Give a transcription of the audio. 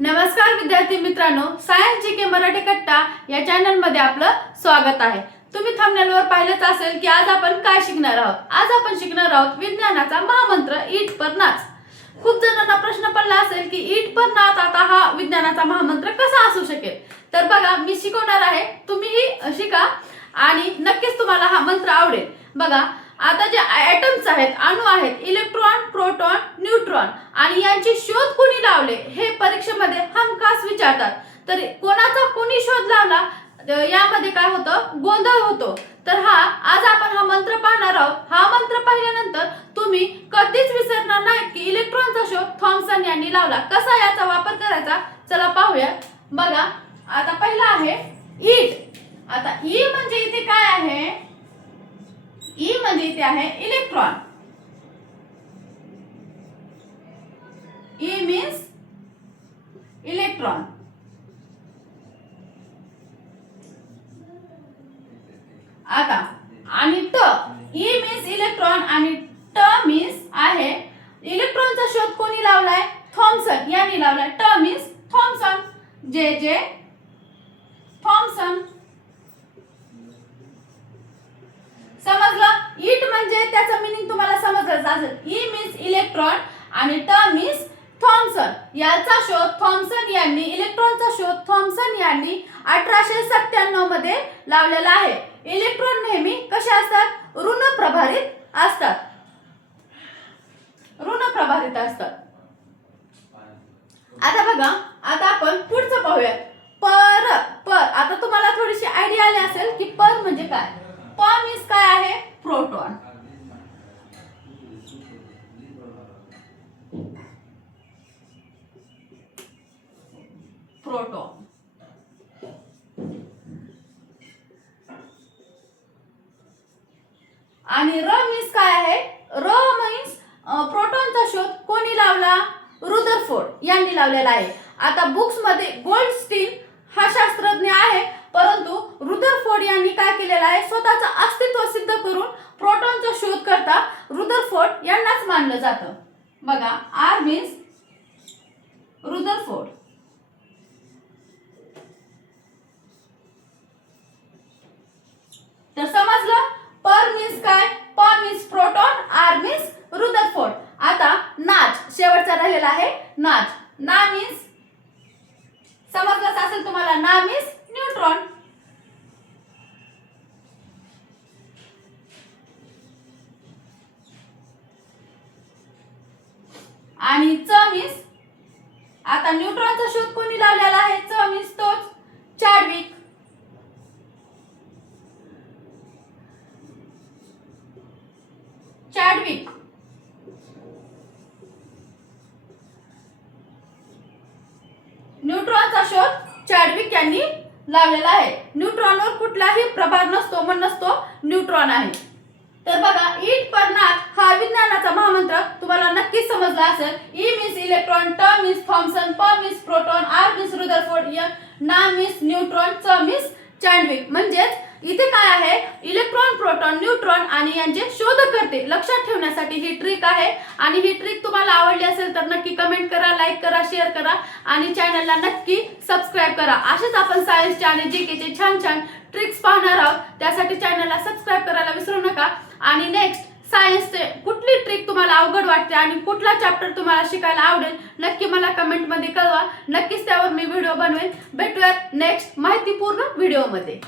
नमस्कार विद्यार्थी मित्रांनो, सायन्स जीके मराठी कट्टा या चॅनल मध्ये आपलं स्वागत आहे। तुम्ही थंबनेलवर पाहिलंच असेल की आज आपण काय शिकणार आहोत। आज आपण शिकणार आहोत विज्ञानाचा महामंत्र ईट पर नाच। खूप जणांना प्रश्न पडला असेल की ईट पर नाच आता हा विज्ञानाचा महामंत्र कसा असू शकेल। तर बघा, मी शिकवणार आहे, तुम्हीही शिका आणि नक्कीच तुम्हाला हा मंत्र आवडेल। बघा, आता जे ॲटम्स आहेत, अणु आहेत, इलेक्ट्रॉन, प्रोटॉन, न्यूट्रॉन आणि यांचे शोध कोणी लावले हे परीक्षेमध्ये हमखास विचारतात। तर कोणाचा कोणी शोध लावला यामध्ये काय होतं, गोंधळ होतो। तर आज आपण हा मंत्र पाहणार आहोत। हा मंत्र पाहिल्यानंतर तुम्ही कधीच विसरणार नाही की इलेक्ट्रॉनचा शोध थॉमसन यांनी लावला। कसा याचा वापर करायचा चला पाहूया। बघा, आता पहिला आहे ईट। आता ई म्हणजे इथे काय आहे, ई म्हणजे इथे आहे इलेक्ट्रॉन। E means electron. आता आणि ट, ई मीन्स इलेक्ट्रॉन आणि ट मीन्स आहे इलेक्ट्रॉनचा शोध कोणी लावलाय, थॉमसन यांनी लावलाय। ट मीन्स थॉमसन, जे थॉमसन। समजलं? ईट म्हणजे त्याचं मीनिंग तुम्हाला समजलं असेल। ई मीन्स इलेक्ट्रॉन आणि ट मीन्स थॉमसन। याचा शोध थॉमसन यांनी, इलेक्ट्रॉनचा शोध थॉमसन यांनी 1897 मध्ये लावलेला आहे। इलेक्ट्रॉन नेहमी कसे असतात, ऋण प्रभारित असतात, ऋण प्रभारित असतात। आता बघा, आता आपण पुढचं पाहूया। पर आता तुम्हाला थोडीशी आयडिया आली असेल की पर म्हणजे काय। प मीन्स काय आहे, प्रोटॉन। प्रोटॉन आणि र मीन्स काय आहे, र मीन्स प्रोटॉनचा शोध कोणी लावला, रुदरफोर्ड यांनी लावलेला आहे। आता बुक्स मध्ये गोल्डस्टीन हा शास्त्रज्ञ आहे, परंतु रुदरफोर्ड यांनी काय केलेलं आहे, स्वतःचं अस्तित्व सिद्ध करून प्रोटॉनचा शोध करता रुदरफोर्ड यांनाच मानलं जातं। बघा, आर मीन्स रुदरफोर्ड। तर समजलं, पर मीन्स काय, प means proton, R means Rutherford. आता नाच शेवटचा राहिलेला आहे, नाच। ना मीन्स समजलंच असेल तुम्हाला, ना मीन्स न्यूट्रॉन। आणि च मीन्स, आता न्यूट्रॉनचा शोध कोणी लावलेला आहे, च मीन्स तोच चॅडविक। चॅडविक न्यूट्रॉनचा शोध चॅडविक यांनी लावलेला आहे। न्यूट्रॉनवर कुठलाही प्रभाव नसतो, म्हणून नसतो न्यूट्रॉन आहे। तर बघा, ईट पर नाच हा विज्ञानाचा महामंत्र तुम्हाला नक्कीच समजला असेल। ई मीन्स इलेक्ट्रॉन, ट मीन्स थॉमसन, प means proton, R means Rutherford, ना मीन्स न्यूट्रॉन, च मीन्स चॅडविक। म्हणजेच इथे काय आहे, इलेक्ट्रॉन, प्रोटॉन, न्यूट्रॉन आणि यांचे शोधकर्ते लक्षात ठेवण्यासाठी ही ट्रिक आहे। आणि ही ट्रिक तुम्हाला आवडली असेल तर नक्की कमेंट करा, लाईक करा, शेअर करा आणि चॅनलला नक्की सबस्क्राईब करा। असेच आपण सायन्सचे आणि जीकेचे छान छान ट्रिक्स पाहणार आहोत, त्यासाठी चॅनलला सबस्क्राईब करायला विसरू नका। आणि नेक्स्ट सायन्सचे कुठली ट्रिक तुम्हाला अवघड वाटते आणि कुठला चॅप्टर तुम्हाला शिकायला आवडेल नक्की मला कमेंट मध्ये कळवा। नक्कीच त्यावर मी व्हिडिओ बनवेन। भेटूयात नेक्स्ट माहितीपूर्ण व्हिडिओ मध्ये।